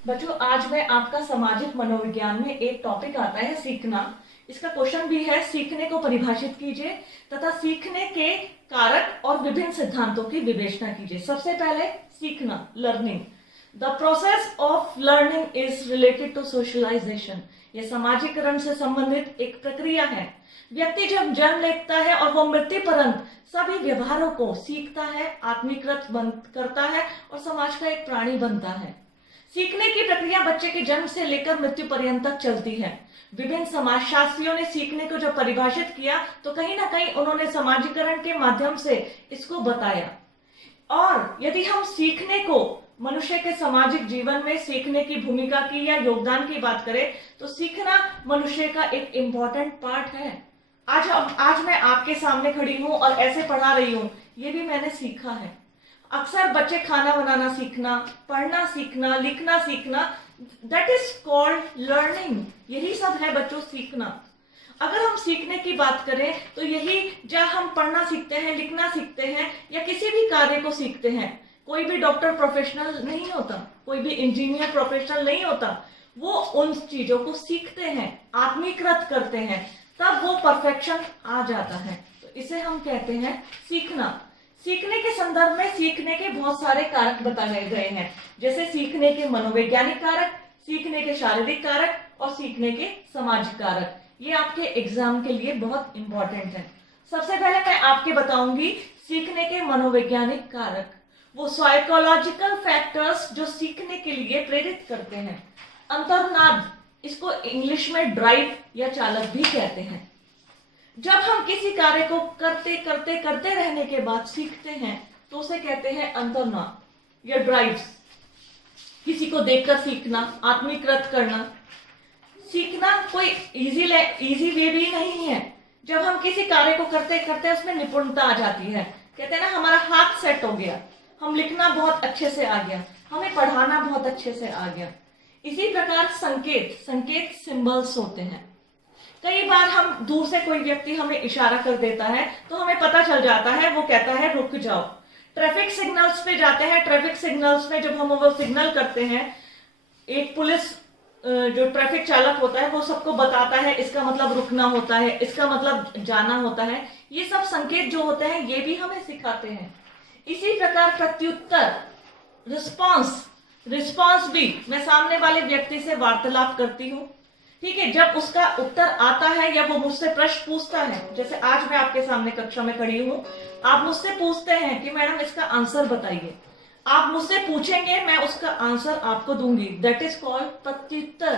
बच्चों, आज मैं आपका सामाजिक मनोविज्ञान में एक टॉपिक आता है सीखना। इसका क्वेश्चन भी है सीखने को परिभाषित कीजिए तथा सीखने के कारक और विभिन्न सिद्धांतों की विवेचना कीजिए। सबसे पहले सीखना, learning. The process of learning is related to socialisation. यह सामाजिकरण से संबंधित एक प्रक्रिया है। व्यक्ति जब जन्म लेता है और वो मृत्यु पर्यंत सभी व्यवहारों को सीखता है, आत्मीकृत करता है और समाज का एक प्राणी बनता है। सीखने की प्रक्रिया बच्चे के जन्म से लेकर मृत्यु पर्यंत तक चलती है। विभिन्न समाजशास्त्रियों ने सीखने को जब परिभाषित किया तो कहीं ना कहीं उन्होंने समाजीकरण के माध्यम से इसको बताया। और यदि हम सीखने को मनुष्य के सामाजिक जीवन में सीखने की भूमिका की या योगदान की बात करें तो सीखना मनुष्य का एक इम्पोर्टेंट पार्ट है। आज मैं आपके सामने खड़ी हूं और ऐसे पढ़ा रही हूं, ये भी मैंने सीखा है। अक्सर बच्चे खाना बनाना सीखना, पढ़ना सीखना, लिखना सीखना, दैट इज कॉल्ड लर्निंग। यही सब है बच्चों, सीखना। अगर हम सीखने की बात करें तो यही जब हम पढ़ना सीखते हैं, लिखना सीखते हैं या किसी भी कार्य को सीखते हैं। कोई भी डॉक्टर प्रोफेशनल नहीं होता, कोई भी इंजीनियर प्रोफेशनल नहीं होता। वो उन चीजों को सीखते हैं, आत्मीकृत करते हैं, तब वो परफेक्शन आ जाता है। तो इसे हम कहते हैं सीखना। सीखने के संदर्भ में सीखने के बहुत सारे कारक बताए गए हैं, जैसे सीखने के मनोवैज्ञानिक कारक, सीखने के शारीरिक कारक और सीखने के सामाजिक कारक। ये आपके एग्जाम के लिए बहुत इंपॉर्टेंट है। सबसे पहले मैं आपके बताऊंगी सीखने के मनोवैज्ञानिक कारक, वो साइकोलॉजिकल फैक्टर्स जो सीखने के लिए प्रेरित करते हैं। अंतर्नाद, इसको इंग्लिश में ड्राइव या चालक भी कहते हैं। जब हम किसी कार्य को करते रहने के बाद सीखते हैं तो उसे कहते हैं अंतर्नाद या ड्राइव्स। किसी को देखकर सीखना, आत्मीकृत करना। सीखना कोई इजी वे भी नहीं है। जब हम किसी कार्य को करते करते उसमें निपुणता आ जाती है, कहते हैं ना हमारा हाथ सेट हो गया, हम लिखना बहुत अच्छे से आ गया, हमें पढ़ाना बहुत अच्छे से आ गया। इसी प्रकार संकेत सिंबल्स होते हैं। कई बार हम दूर से कोई व्यक्ति हमें इशारा कर देता है तो हमें पता चल जाता है, वो कहता है रुक जाओ। ट्रैफिक सिग्नल्स पे जाते हैं, ट्रैफिक सिग्नल्स में जब हम वो सिग्नल करते हैं, एक पुलिस जो ट्रैफिक चालक होता है वो सबको बताता है इसका मतलब रुकना होता है, इसका मतलब जाना होता है। ये सब संकेत जो होते हैं ये भी हमें सिखाते हैं। इसी प्रकार प्रत्युत्तर, रिस्पॉन्स भी, मैं सामने वाले व्यक्ति से वार्तालाप करती हूँ, ठीक है, जब उसका उत्तर आता है या वो मुझसे प्रश्न पूछता है, जैसे आज मैं आपके सामने कक्षा में खड़ी हूँ, आप मुझसे पूछते हैं कि मैडम इसका आंसर बताइए। आप मुझसे पूछेंगे, मैं उसका आंसर आपको दूंगी, दैट इज कॉल्ड प्रत्युत्तर,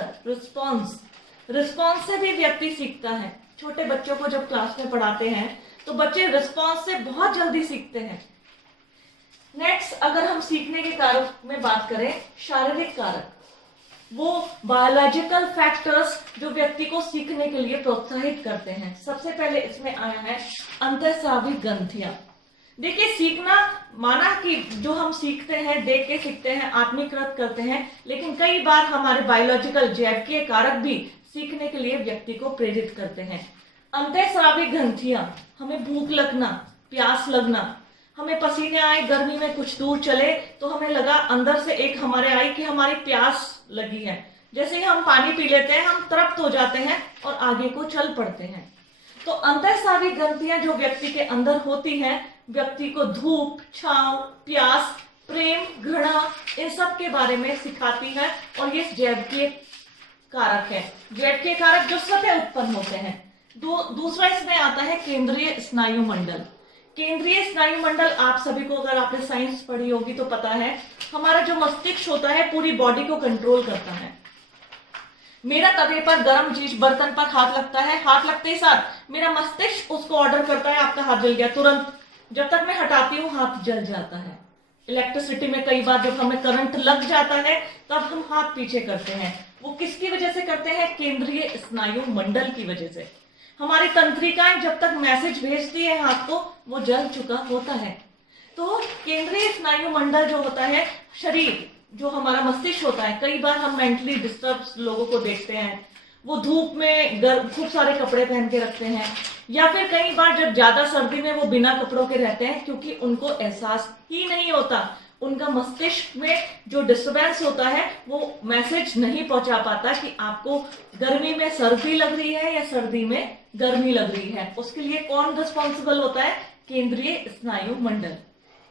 रिस्पॉन्स से भी व्यक्ति सीखता है। छोटे बच्चों को जब क्लास में पढ़ाते हैं तो बच्चे रिस्पॉन्स से बहुत जल्दी सीखते हैं। नेक्स्ट, अगर हम सीखने के कारक में बात करें, शारीरिक कारक, वो बायोलॉजिकल फैक्टर्स जो व्यक्ति को सीखने के लिए प्रोत्साहित करते हैं। सबसे पहले इसमें आया है अंतःस्रावी ग्रंथियां। देखिए, सीखना माना कि जो हम सीखते हैं, देख के सीखते हैं, आत्मीकृत करते हैं, लेकिन कई बार हमारे बायोलॉजिकल जैविकीय कारक भी सीखने के लिए व्यक्ति को प्रेरित करते हैं। अंतःस्रावी ग्रंथियां, हमें भूख लगना, प्यास लगना, हमें पसीने आए, गर्मी में कुछ दूर चले तो हमें लगा अंदर से एक हमारे आई कि हमारी प्यास लगी है। जैसे ही हम पानी पी लेते हैं हम तृप्त हो जाते हैं और आगे को चल पड़ते हैं। तो अंतःस्रावी ग्रंथियां जो व्यक्ति के अंदर होती हैं, व्यक्ति को धूप, छांव, प्यास, प्रेम, घृणा, इन सब के बारे में सिखाती है। और ये जैविकीय कारक है, जैविकीय कारक जो स्वतः उत्पन्न होते हैं। दूसरा इसमें आता है केंद्रीय स्नायु मंडल। केंद्रीय स्नायु मंडल, आप सभी को, अगर आपने साइंस पढ़ी होगी तो पता है, हमारा जो मस्तिष्क होता है पूरी बॉडी को कंट्रोल करता है। मेरा तवे पर गर्म चीज, बर्तन पर हाथ लगता है, हाथ लगते ही साथ मेरा मस्तिष्क उसको ऑर्डर करता है आपका हाथ जल गया, तुरंत। जब तक मैं हटाती हूँ हाथ जल जाता है। इलेक्ट्रिसिटी में कई बार जब हमें करंट लग जाता है तब हम हाथ पीछे करते हैं। वो किसकी वजह से करते हैं? केंद्रीय स्नायु मंडल की वजह से। हमारी तंत्रिकाएं जब तक मैसेज भेजती है हाथ को, वो जल चुका होता है। तो केंद्रीय स्नायु मंडल जो होता है, शरीर जो हमारा मस्तिष्क होता है, कई बार हम मेंटली डिस्टर्ब लोगों को देखते हैं, वो धूप में खूब सारे कपड़े पहन के रखते हैं, या फिर कई बार जब ज्यादा सर्दी में वो बिना कपड़ों के रहते हैं, क्योंकि उनको एहसास ही नहीं होता उनका मस्तिष्क में जो डिस्टरबेंस होता है वो मैसेज नहीं पहुंचा पाता कि आपको गर्मी में सर्दी लग रही है या सर्दी में गर्मी लग रही है। उसके लिए कौन रिस्पॉन्सिबल होता है? केंद्रीय स्नायु मंडल।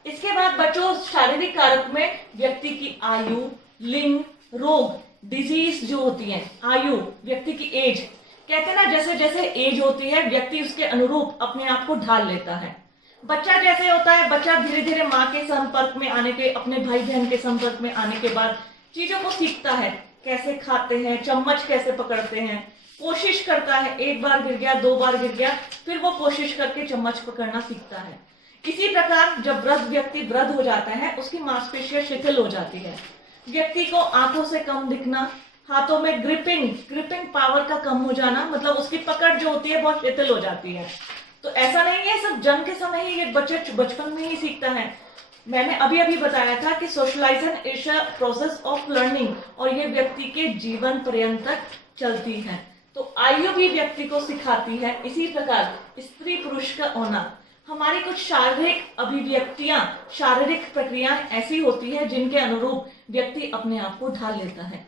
इसके बाद बच्चों, शारीरिक कारक में व्यक्ति की आयु, लिंग, रोग, डिजीज जो होती है, आयु, व्यक्ति की एज, कहते हैं ना जैसे जैसे एज होती है व्यक्ति उसके अनुरूप अपने आप को ढाल लेता है। बच्चा जैसे होता है, बच्चा धीरे धीरे माँ के संपर्क में आने के, अपने भाई बहन के संपर्क में आने के बाद चीजों को सीखता है, कैसे खाते हैं, चम्मच कैसे पकड़ते हैं, कोशिश करता है, एक बार गिर गया, दो बार गिर गया, फिर वो कोशिश करके चम्मच पकड़ना सीखता है। इसी प्रकार जब वृद्ध व्यक्ति वृद्ध हो जाता है, उसकी मांसपेशियां शिथिल हो जाती है, व्यक्ति को आंखों से कम दिखना, हाथों में ग्रिपिंग पावर का कम हो जाना, मतलब उसकी पकड़ जो होती है बहुत शिथिल हो जाती है। तो ऐसा नहीं है सिर्फ जन्म के समय ही ये बच्चे बचपन में ही सीखता है। मैंने अभी बताया था कि socialisation is a process of learning, और ये व्यक्ति के जीवन पर्यंत तक चलती है। तो आयु भी व्यक्ति को सिखाती है। इसी प्रकार स्त्री पुरुष का होना, हमारी कुछ शारीरिक अभिव्यक्तियां, शारीरिक प्रक्रियाएं ऐसी होती है जिनके अनुरूप व्यक्ति अपने आप को ढाल लेता है।